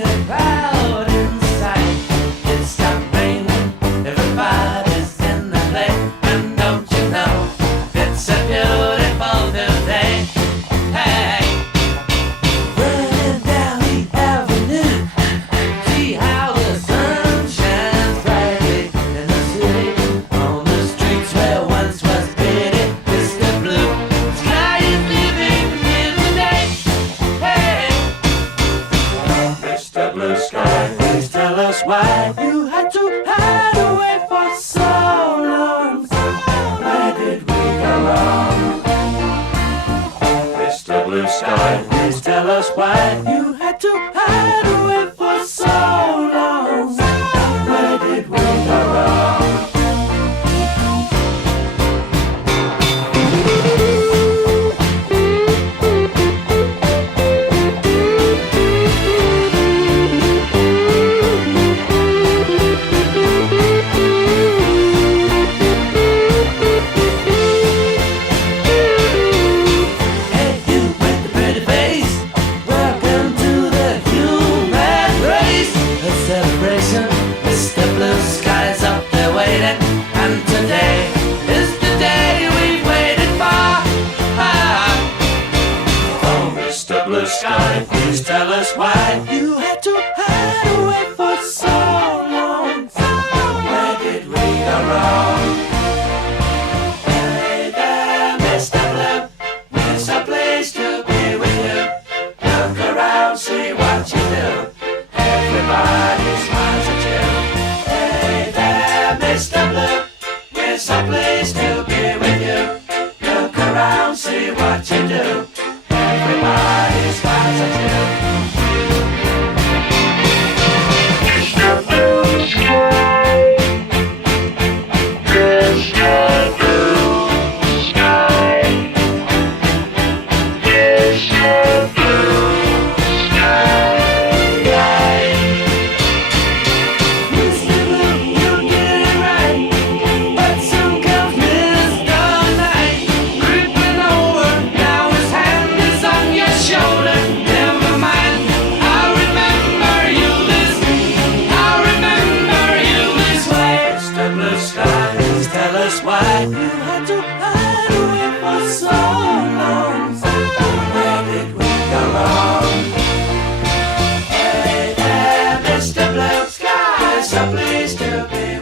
a crowd inside. It stopped raining, everybody's in the play. And don't you know, it's a beautiful new day. Hey, running down the avenue, see how the sun shines brightly in the city, on the streets where once was pity. Mr. Blue Sky is living in the day. Hey, Mr. Blue Sky, please tell us why you had to hide away for so long. Where did we go wrong? Mr. Blue Sky, please tell us why you had to hide away for so long. Where did we go wrong? Hey, you with the pretty face, welcome to the human race. A celebration, Mr. Blue Sky's up there waiting, and today is the day we've waited for. Oh, Mr. Blue Sky, please tell us why you had to hide away for so long. Where did we go wrong? Hey there, Mr. Blue, it's a place to be with you. Look around, see what you do. Everybody smiles at you. Hey there, Mr. Blue, it's a place to be with you. Look around, see what you do. Everybody smiles at you. Mr. Blue Sky, Mr. Blue Sky, Mr. Blue Sky. Mr. Blue, you get it right, but soon comes Mr. Night, creeping over. Now his hand is on your shoulder. Never mind, I'll remember you this way. Mr. Blue Sky, please tell us why you had to hide away for so long. Where did we go wrong? Hey there, Mr. Blue Sky, so pleased to be